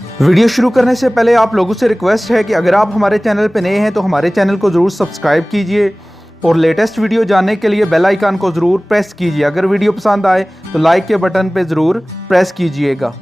वीडियो शुरू करने से पहले आप लोगों से रिक्वेस्ट है कि अगर आप हमारे चैनल पर नए हैं तो हमारे चैनल को ज़रूर सब्सक्राइब कीजिए और लेटेस्ट वीडियो जानने के लिए बेल आइकन को ज़रूर प्रेस कीजिए। अगर वीडियो पसंद आए तो लाइक के बटन पर ज़रूर प्रेस कीजिएगा।